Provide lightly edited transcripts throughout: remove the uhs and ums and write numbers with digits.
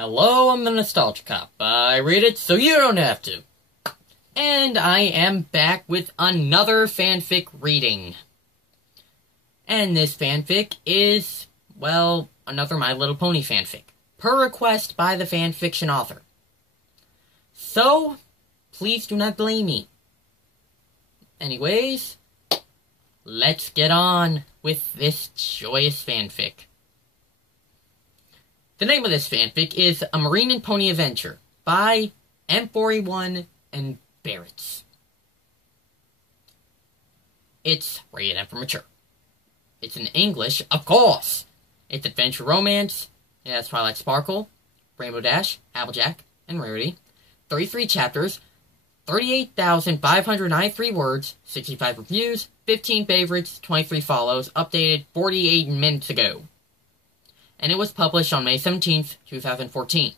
Hello, I'm the Nostalgia Cop. I read it so you don't have to. And I am back with another fanfic reading. And this fanfic is, well, another My Little Pony fanfic, per request by the fanfiction author. So, please do not blame me. Anyways, let's get on with this joyous fanfic. The name of this fanfic is A Marine and Pony Adventure by M4A1 and Barrett's. It's rated M for mature. It's in English, of course. It's adventure romance. It has Twilight Sparkle, Rainbow Dash, Applejack, and Rarity. 33 chapters, 38,593 words, 65 reviews, 15 favorites, 23 follows, updated 48 minutes ago. And it was published on May 17th, 2014.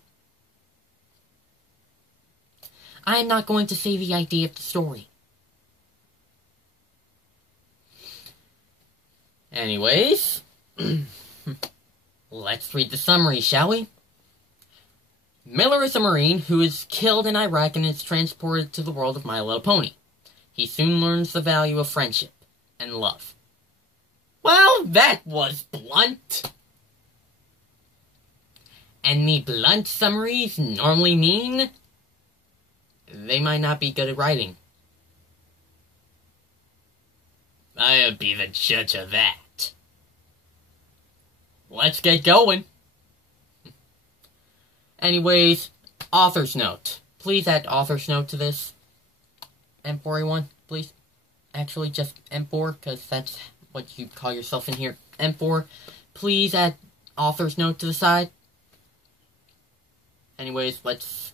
I am not going to say the idea of the story. Anyways, let's read the summary, shall we? Miller is a Marine who is killed in Iraq and is transported to the world of My Little Pony. He soon learns the value of friendship and love. Well, that was blunt. And the blunt summaries normally mean they might not be good at writing. I'll be the judge of that. Let's get going. Anyways, author's note. Please add author's note to this. M4A1, please. Actually, just M4, because that's what you call yourself in here. M4. Please add author's note to the side. Anyways, let's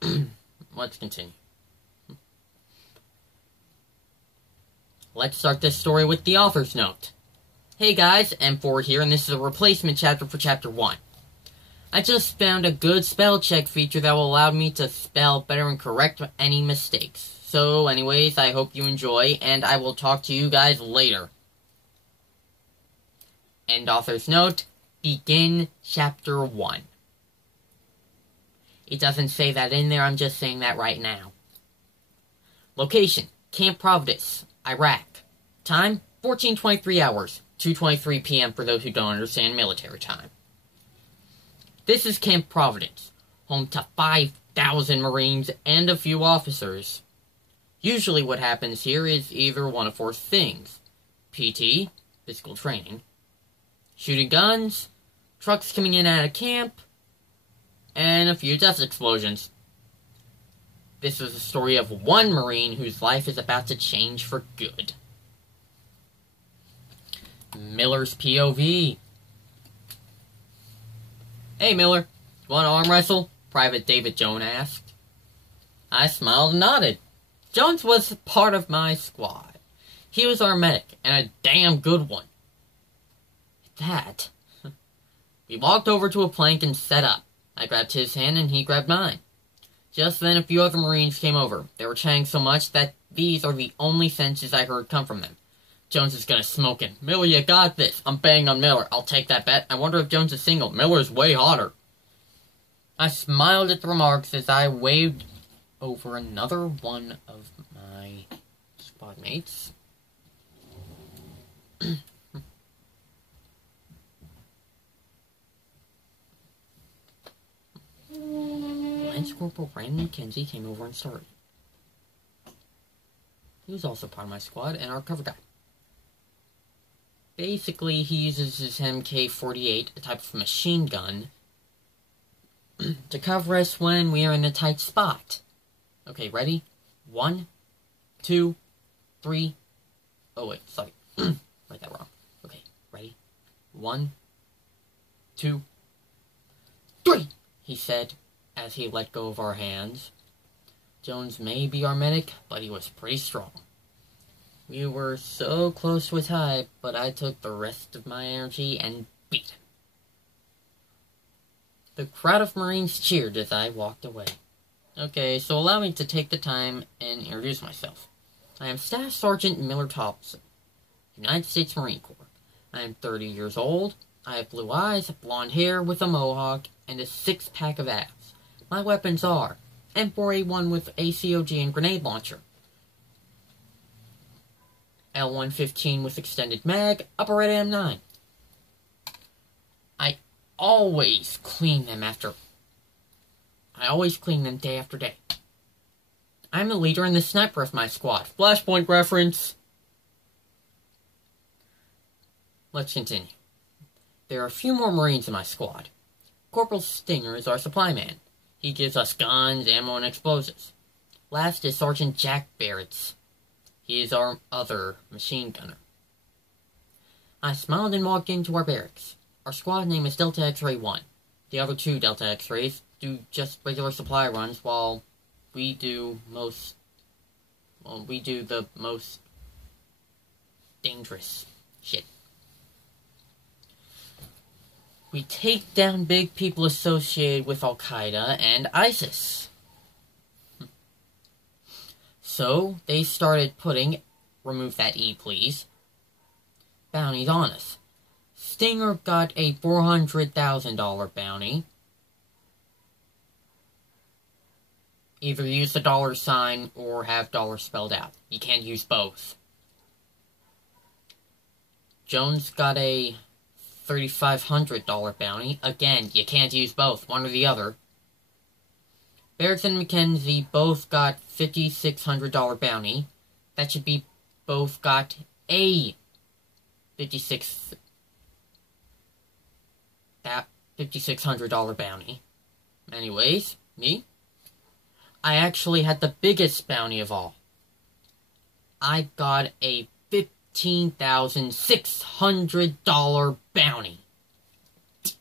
continue. Let's start this story with the author's note. Hey guys, M4 here, and this is a replacement chapter for Chapter 1. I just found a good spell check feature that will allow me to spell better and correct any mistakes. So anyways, I hope you enjoy, and I will talk to you guys later. End author's note, begin Chapter 1. It doesn't say that in there, I'm just saying that right now. Location, Camp Providence, Iraq. Time, 14:23 hours, 2:23 p.m. for those who don't understand military time. This is Camp Providence, home to 5,000 Marines and a few officers. Usually what happens here is either one of four things. PT, physical training, shooting guns, trucks coming in and out of camp, and a few death explosions. This is the story of one Marine whose life is about to change for good. Miller's POV. Hey Miller, you want to arm wrestle? Private David Jones asked. I smiled and nodded. Jones was part of my squad. He was our medic, and a damn good one. At that, we walked over to a plank and set up. I grabbed his hand and he grabbed mine. Just then a few other Marines came over. They were chatting so much that these are the only sentences I heard come from them. Jones is gonna smoke it. Miller, you got this. I'm banging on Miller. I'll take that bet. I wonder if Jones is single. Miller's way hotter. I smiled at the remarks as I waved over another one of my squad mates. Lance Corporal Brandon McKenzie came over and started. He was also part of my squad and our cover guy. Basically, he uses his MK-48, a type of machine gun, to cover us when we are in a tight spot. Okay, ready? 1, 2, 3. Oh wait, sorry. Write that wrong. Okay, ready? 1, 2, 3, he said, as he let go of our hands. Jones may be our medic, but he was pretty strong. We were so close to a tie, but I took the rest of my energy and beat him. The crowd of Marines cheered as I walked away. Okay, so allow me to take the time and introduce myself. I am Staff Sergeant Miller Thompson, United States Marine Corps. I am 30 years old. I have blue eyes, blonde hair with a mohawk, and a 6-pack of abs. My weapons are M4A1 with ACOG and grenade launcher, L115 with extended mag, upper red M9. I always clean them day after day. I'm the leader and the sniper of my squad. Flashpoint reference. Let's continue. There are a few more Marines in my squad. Corporal Stinger is our supply man. He gives us guns, ammo, and explosives. Last is Sergeant Jack Barretts. He is our other machine gunner. I smiled and walked into our barracks. Our squad name is Delta X-Ray 1. The other 2 Delta X-Rays do just regular supply runs while we do the most dangerous shit. We take down big people associated with Al-Qaeda and ISIS. So, they started putting, remove that E please, bounties on us. Stinger got a $400,000 bounty. Either use the $sign or have dollar spelled out. You can't use both. Jones got a $3,500 bounty. Again, you can't use both, one or the other. Barretts and McKenzie both got $5,600 bounty. That should be both got a $5,600 bounty. Anyways, me? I actually had the biggest bounty of all. I got a $15,600 bounty.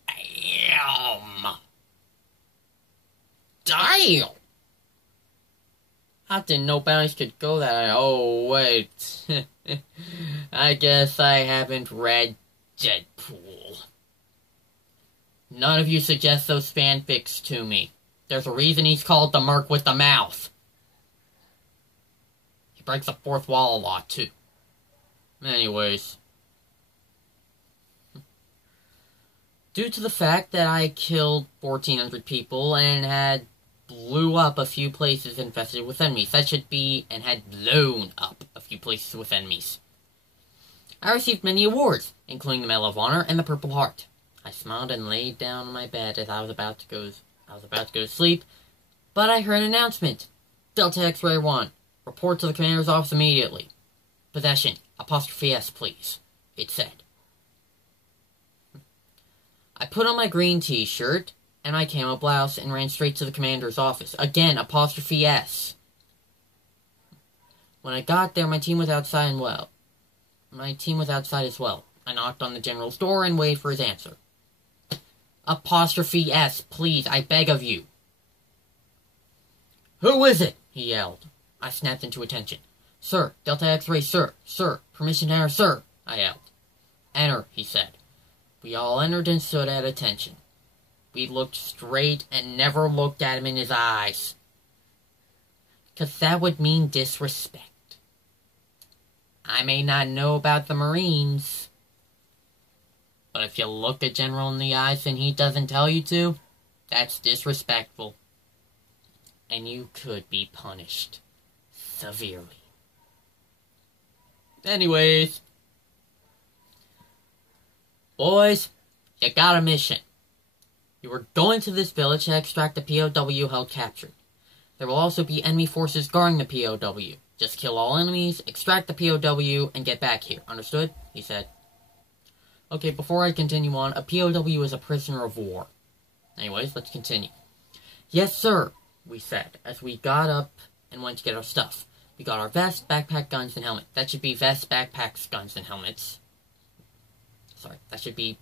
Damn! I didn't know bounties could go that high. Oh, wait. I guess I haven't read Deadpool. None of you suggest those fanfics to me. There's a reason he's called the Merc with the Mouth. He breaks the fourth wall a lot, too. Anyways. Due to the fact that I killed 1,400 people and had blew up a few places infested with enemies. That should be, and had blown up a few places with enemies. I received many awards, including the Medal of Honor and the Purple Heart. I smiled and laid down on my bed as I was about to go to sleep, but I heard an announcement. Delta X-Ray 1, report to the commander's office immediately. Possession, '(S), please, it said. I put on my green t-shirt and my camo blouse and ran straight to the commander's office. Again, '(S). When I got there, my team was outside as well. I knocked on the general's door and waited for his answer. '(S), please, I beg of you. Who is it? He yelled. I snapped into attention. Sir, Delta X-Ray, sir, permission to enter, sir, I yelled. Enter, he said. We all entered and stood at attention. We looked straight and never looked at him in his eyes. 'Cause that would mean disrespect. I may not know about the Marines, but if you look a general in the eyes and he doesn't tell you to, that's disrespectful. And you could be punished severely. Anyways, boys, you got a mission. You are going to this village to extract the POW held captured. There will also be enemy forces guarding the POW. Just kill all enemies, extract the POW, and get back here. Understood? He said. Okay, before I continue on, a POW is a prisoner of war. Anyways, let's continue. Yes, sir, we said, as we got up and went to get our stuff. We got our vest, backpack, guns, and helmet. That should be vest, backpacks, guns, and helmets. Sorry, that should be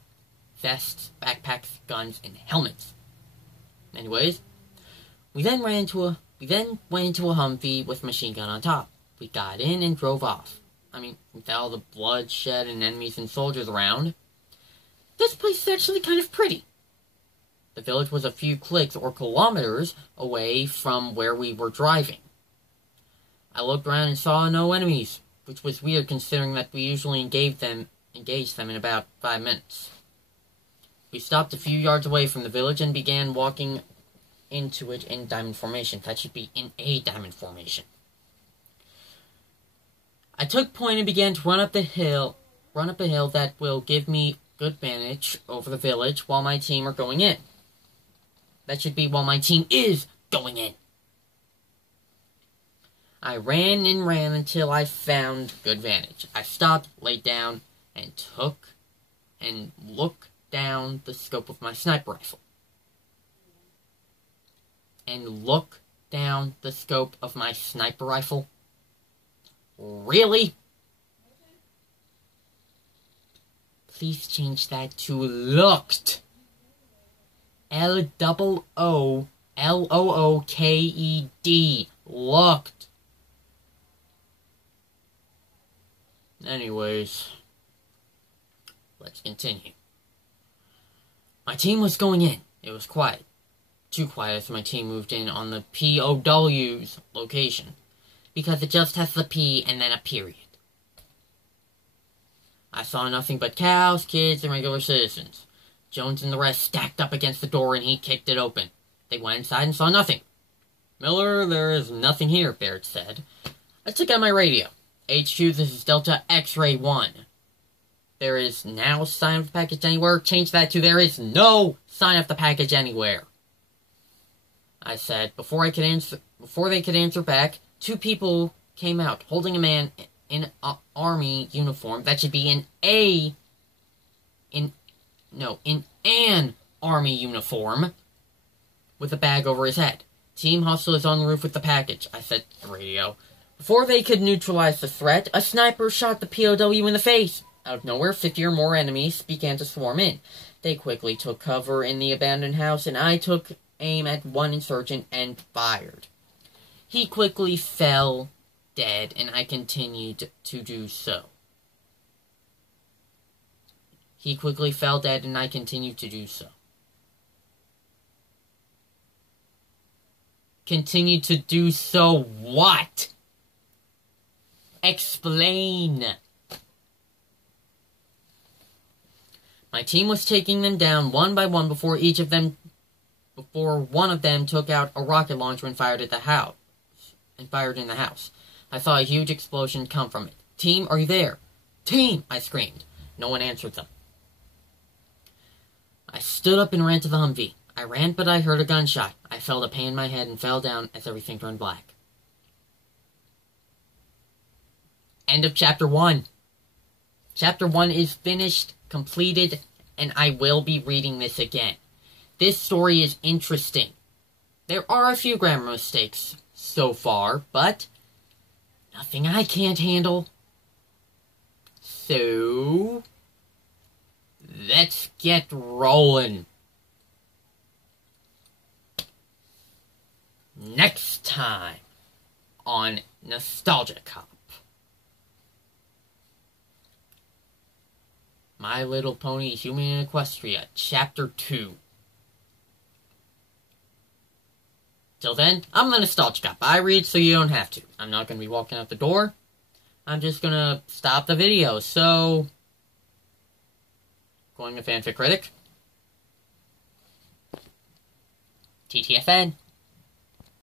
vests, backpacks, guns, and helmets. Anyways, we then went into a Humvee with a machine gun on top. We got in and drove off. I mean, with all the bloodshed and enemies and soldiers around, this place is actually kind of pretty. The village was a few clicks or kilometers away from where we were driving. I looked around and saw no enemies, which was weird considering that we usually engage them in about 5 minutes. We stopped a few yards away from the village and began walking into it in diamond formation. That should be in a diamond formation. I took point and began to run up a hill that will give me good vantage over the village while my team are going in. That should be while my team is going in. I ran and ran until I found good vantage. I stopped, laid down, and looked down the scope of my sniper rifle. Really? Please change that to looked. L-O-O-L-O-O-K-E-D. Looked. Anyways, let's continue. My team was going in. It was quiet. Too quiet as my team moved in on the POW's location, because it just has the P and then a period. I saw nothing but cows, kids, and regular citizens. Jones and the rest stacked up against the door and he kicked it open. They went inside and saw nothing. "Miller, there is nothing here," Barrett said. I took out my radio. "HQ, this is Delta X-Ray 1. There is now sign of the package anywhere." Change that to "there is no sign of the package anywhere," I said. Before they could answer back, two people came out, holding a man in an army uniform. That should be in an army uniform, with a bag over his head. "Team Hustle is on the roof with the package," I said to the radio. Before they could neutralize the threat, a sniper shot the POW in the face. Out of nowhere, 50 or more enemies began to swarm in. They quickly took cover in the abandoned house, and I took aim at one insurgent and fired. He quickly fell dead, and I continued to do so. Continued to do so what? Explain. My team was taking them down one by one before one of them took out a rocket launcher and fired in the house. I saw a huge explosion come from it. "Team, are you there?" "Team!" I screamed. No one answered them. I stood up and ran to the Humvee. I ran, but I heard a gunshot. I felt a pain in my head and fell down as everything turned black. End of Chapter 1. Chapter 1 is finished, completed, and I will be reading this again. This story is interesting. There are a few grammar mistakes so far, but nothing I can't handle. So, let's get rolling. Next time on Nostalgia Cop. My Little Pony Human in Equestria, Chapter 2. Till then, I'm the Nostalgia Cop. I read so you don't have to. I'm not going to be walking out the door. I'm just going to stop the video. So, going to Fanfic Critic. TTFN.